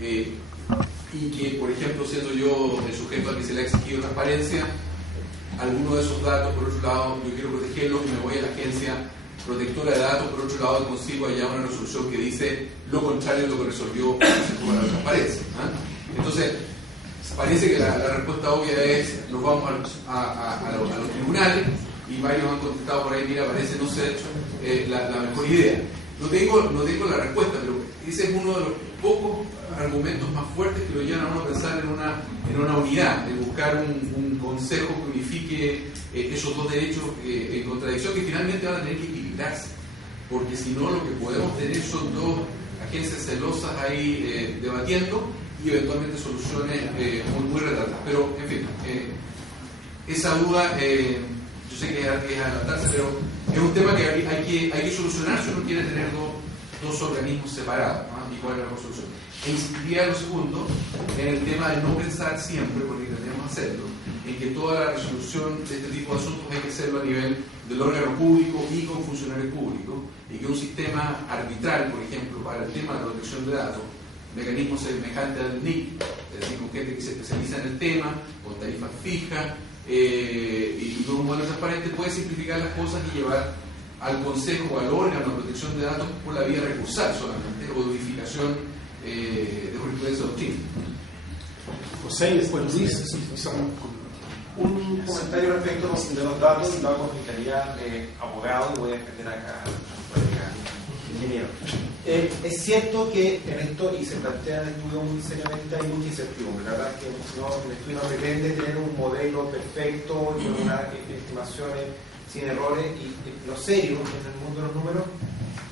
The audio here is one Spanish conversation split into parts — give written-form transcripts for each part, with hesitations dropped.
y que, por ejemplo, siendo yo el sujeto al que se le ha exigido transparencia, algunos de esos datos, por otro lado, yo quiero protegerlos y me voy a la agencia protectora de datos, por otro lado consigo allá una resolución que dice lo contrario de lo que resolvió el Consejo para la Transparencia. Entonces, parece que la respuesta obvia es nos vamos a los tribunales, y varios han contestado por ahí, mira, parece no ser la mejor idea. No tengo la respuesta, pero ese es uno de los pocos argumentos más fuertes que lo llevan a uno a pensar en una unidad, en buscar un consejo que unifique esos dos derechos en contradicción, que finalmente van a tener que equilibrarse, porque si no lo que podemos tener son dos agencias celosas ahí debatiendo y eventualmente soluciones muy retratadas. Pero, en fin, esa duda, yo sé que es adelantarse, pero es un tema que hay que solucionar si uno quiere tener dos organismos separados, ¿no? ¿Y cuál es la mejor solución? E insistiría en lo segundo, en el tema de no pensar siempre, porque intentemos hacerlo, en que toda la resolución de este tipo de asuntos hay que hacerlo a nivel del órgano público y con funcionarios públicos, y que un sistema arbitral, por ejemplo, para el tema de protección de datos, mecanismos semejantes al NIC, es decir, con gente que se especializa en el tema, con tarifas fijas y con un modelo transparente, puede simplificar las cosas y llevar al Consejo o al órgano de protección de datos por la vía recursal solamente, o de unificación de jurisprudencia doctrina. José y después Luis. Un comentario respecto de los datos, y luego mi calidad de abogado, y voy a defender acá al colega ingeniero. Es cierto que en esto, y se plantea en el estudio muy seriamente, hay mucha incertidumbre. La verdad es que el estudio no pretende tener un modelo perfecto y unas estimaciones sin errores, y lo serio en el mundo de los números,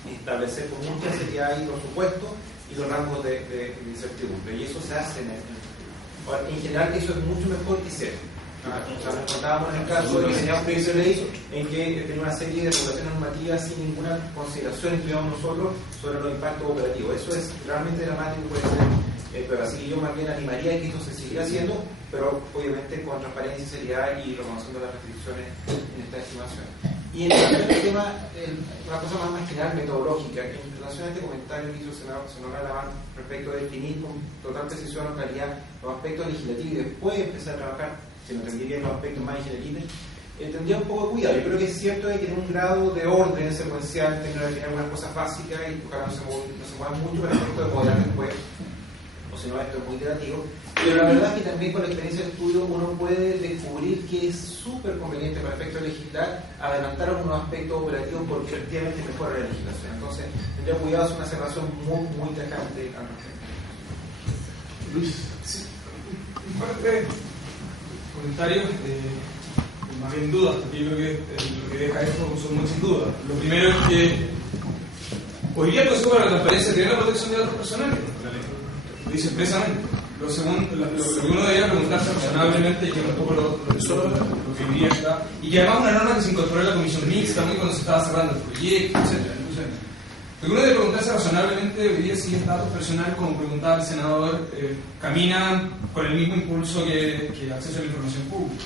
establecer con mucha seriedad y los supuestos y los rangos de incertidumbre, y eso se hace en general. Eso es mucho mejor que ser. Nos contábamos en el caso de que teníamos un proyecto de ley en que tenía una serie de regulaciones normativas sin ninguna consideración, incluíamos nosotros, sobre los impactos operativos. Eso es realmente dramático, puede ser, pero así que yo más bien animaría a que esto se siguiera haciendo, pero obviamente con transparencia y seriedad y reconociendo las restricciones en esta estimación. Y en el tema, una cosa más general, metodológica, en relación a este comentario que hizo el senador Alamán respecto de definir con total precisión o claridad los aspectos legislativos y después empezar a trabajar, si no tendría los aspectos más ingenierales, tendría un poco de cuidado. Yo creo que es cierto que tiene un grado de orden secuencial, tener algunas cosas básicas y ojalá no se muevan mucho para el efecto de moderar después, o si no, esto es muy iterativo. Pero la verdad es que también con la experiencia de estudio uno puede descubrir que es súper conveniente para el efecto de legislar adelantar algunos aspectos operativos porque efectivamente mejora la legislación. Entonces, tendría cuidado, es una observación muy tajante al respecto. Luis. Sí. Un par de comentarios, más bien dudas, porque yo creo que lo que deja esto son muchas dudas. Lo primero es que hoy día el Consejo para la Transparencia tiene la protección de datos personales, lo dice expresamente. Lo que uno debería preguntarse razonablemente, y que un poco lo que diría está, y que además una norma que se incorporó en la comisión mixta, muy cuando se estaba cerrando el proyecto, etc. Lo que uno debe preguntarse razonablemente hoy día si es datos personales, como preguntaba el senador, caminan con el mismo impulso que el acceso a la información pública.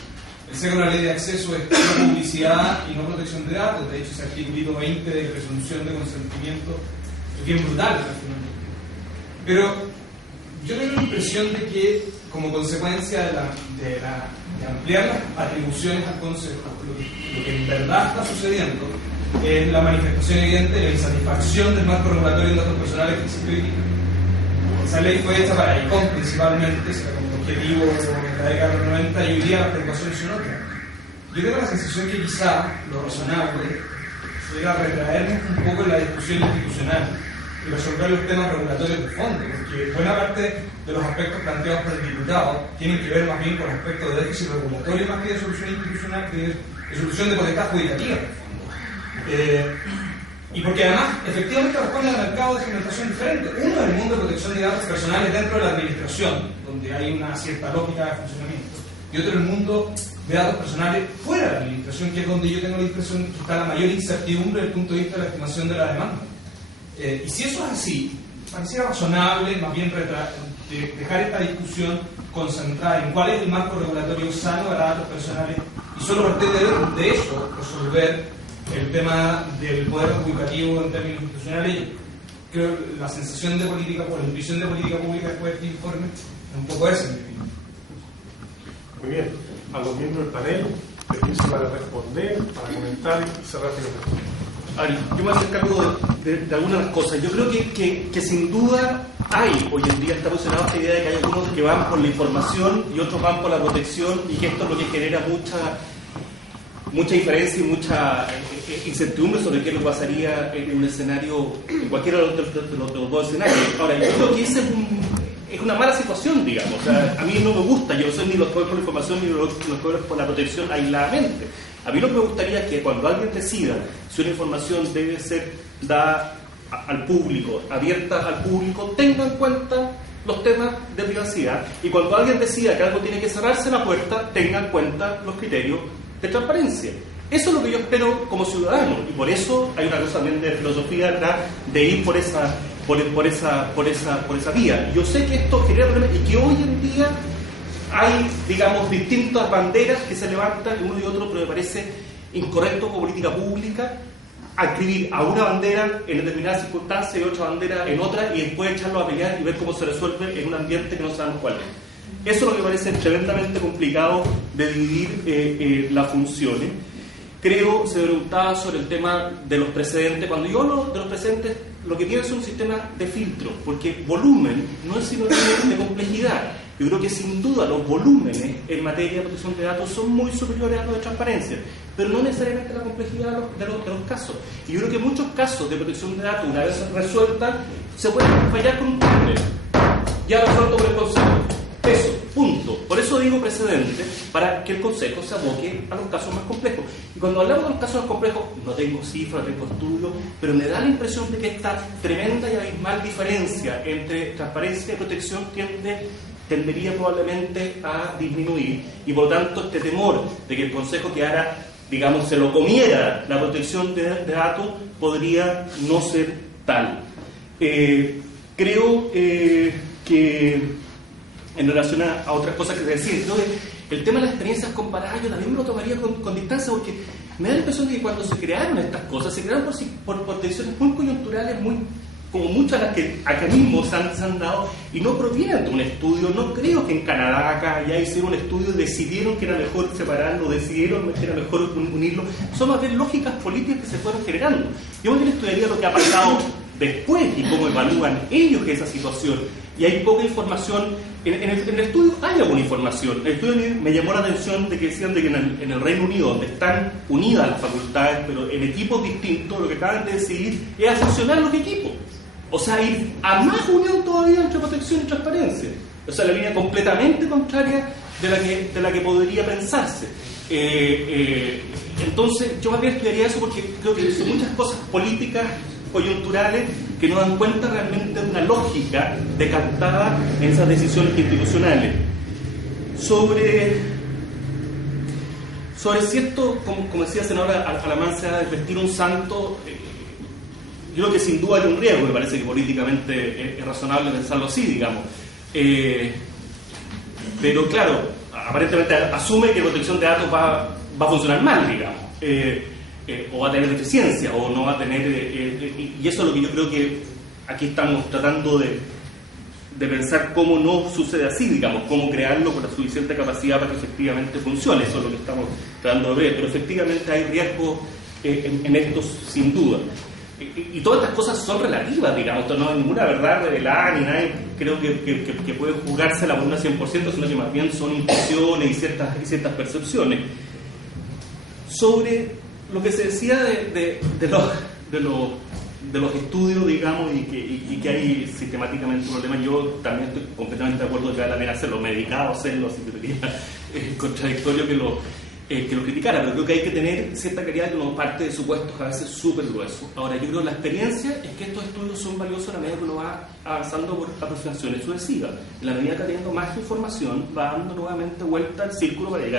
El ser una ley de acceso es publicidad y no protección de datos. De hecho, ese artículo 20 de resolución de consentimiento es bien brutal. Pero yo tengo la impresión de que, como consecuencia de ampliar las atribuciones al Consejo, lo que en verdad está sucediendo es la manifestación evidente de la insatisfacción del marco regulatorio de datos personales que se critica. Esa ley fue hecha para ICOM principalmente, con objetivo en la década de los 90, y hoy día las preocupaciones son otras. Yo tengo la sensación que quizá lo razonable sería retraernos un poco en la discusión institucional y resolver los temas regulatorios de fondo, porque buena parte de los aspectos planteados por el diputado tienen que ver más bien con aspectos de déficit regulatorio más que de solución institucional, que de solución de potestad judicativa. Y porque además efectivamente responde al mercado de segmentación diferente. Uno es el mundo de protección de datos personales dentro de la administración, donde hay una cierta lógica de funcionamiento, y otro es el mundo de datos personales fuera de la administración, que es donde yo tengo la impresión que está la mayor incertidumbre desde el punto de vista de la estimación de la demanda. Y si eso es así, pareciera razonable más bien dejar esta discusión concentrada en cuál es el marco regulatorio sano para datos personales y solo a partir de eso resolver el tema del poder adjudicativo en términos institucionales. creo la sensación de política, o la intuición de política pública después de este informe es un poco eso. Muy bien. A los miembros del panel, permiso para responder, para comentar y cerrar finalmente. A ver, yo me voy a hacer cargo de algunas de las cosas. Yo creo que sin duda hay, hoy en día está posicionada esta idea de que hay algunos que van por la información y otros van por la protección, y que esto es lo que genera mucha diferencia y mucha incertidumbre sobre qué nos pasaría en un escenario, en cualquiera de los dos escenarios. Ahora, yo creo que ese es una mala situación, digamos. O sea, a mí no me gusta, yo no soy ni los que voy por la información ni los que voy por la protección aisladamente. A mí lo que me gustaría es que cuando alguien decida si una información debe ser dada al público, abierta al público, tenga en cuenta los temas de privacidad, y cuando alguien decida que algo tiene que cerrarse la puerta, tenga en cuenta los criterios de transparencia. Eso es lo que yo espero como ciudadano, y por eso hay una cosa también de filosofía detrás de ir por esa vía. Yo sé que esto genera problemas y que hoy en día hay, digamos, distintas banderas que se levantan uno y otro, pero me parece incorrecto como política pública adscribir a una bandera en determinadas circunstancias y otra bandera en otra, y después echarlo a pelear y ver cómo se resuelve en un ambiente que no sabemos cuál es. Eso es lo que me parece tremendamente complicado de dividir las funciones. Creo, se preguntaba sobre el tema de los precedentes. Cuando yo hablo de los precedentes, lo que tiene es un sistema de filtro, porque volumen no es sinónimo de complejidad. Yo creo que sin duda los volúmenes en materia de protección de datos son muy superiores a los de transparencia, pero no necesariamente la complejidad de los casos. Y yo creo que muchos casos de protección de datos, una vez resueltas, se pueden fallar con un timbre. Ya resuelto por el Consejo. Eso, punto. Por eso digo precedente, para que el Consejo se aboque a los casos más complejos. Y cuando hablamos de los casos más complejos, no tengo cifras, no tengo estudios, pero me da la impresión de que esta tremenda y abismal diferencia entre transparencia y protección tendería probablemente a disminuir, y por lo tanto este temor de que el Consejo quedara, digamos, se lo comiera la protección de datos, podría no ser tal. Creo que en relación a otras cosas que se decían, el tema de las experiencias comparadas yo también me lo tomaría con distancia, porque me da la impresión de que cuando se crearon estas cosas, se crearon por decisiones muy coyunturales, como muchas de las que acá mismo se han dado, y no provienen de un estudio. No creo que en Canadá acá ya hicieron un estudio y decidieron que era mejor separarlo, decidieron que era mejor unirlo. Son más bien lógicas políticas que se fueron generando. Yo más bien estudiaría lo que ha pasado después y cómo evalúan ellos esa situación. Y hay poca información. En el estudio hay alguna información. El estudio me llamó la atención de que decían de que en el Reino Unido, donde están unidas las facultades, pero en equipos distintos, lo que acaban de decidir es fusionar los equipos. O sea, ir a más unión todavía entre protección y transparencia. O sea, la línea completamente contraria de la que podría pensarse. Entonces, yo más bien estudiaría eso, porque creo que son muchas cosas políticas coyunturales que no dan cuenta realmente de una lógica decantada en esas decisiones institucionales. Sobre cierto, como decía la senadora Alamanza, de vestir un santo, yo creo que sin duda hay un riesgo. Me parece que políticamente es razonable pensarlo así, digamos. Pero claro, aparentemente asume que protección de datos va a funcionar mal, digamos. O va a tener deficiencia, o no va a tener... y eso es lo que yo creo que aquí estamos tratando de pensar cómo no sucede así, digamos, cómo crearlo con la suficiente capacidad para que efectivamente funcione. Eso es lo que estamos tratando de ver. Pero efectivamente hay riesgo en esto, sin duda. Y todas estas cosas son relativas, digamos. No hay ninguna verdad revelada, ni nadie creo que puede juzgársela por una 100%, sino que más bien son impresiones y ciertas percepciones. Sobre lo que se decía de los estudios, digamos, y que hay sistemáticamente problemas, yo también estoy completamente de acuerdo que vale la pena hacerlo, me he dedicado a hacerlo, así que sería contradictorio que lo criticara, pero creo que hay que tener cierta claridad que uno parte de supuestos a veces súper gruesos. Ahora, yo creo que la experiencia es que estos estudios son valiosos a la medida que uno va avanzando por aproximaciones sucesivas. En la medida que va teniendo más información, va dando nuevamente vuelta al círculo para llegar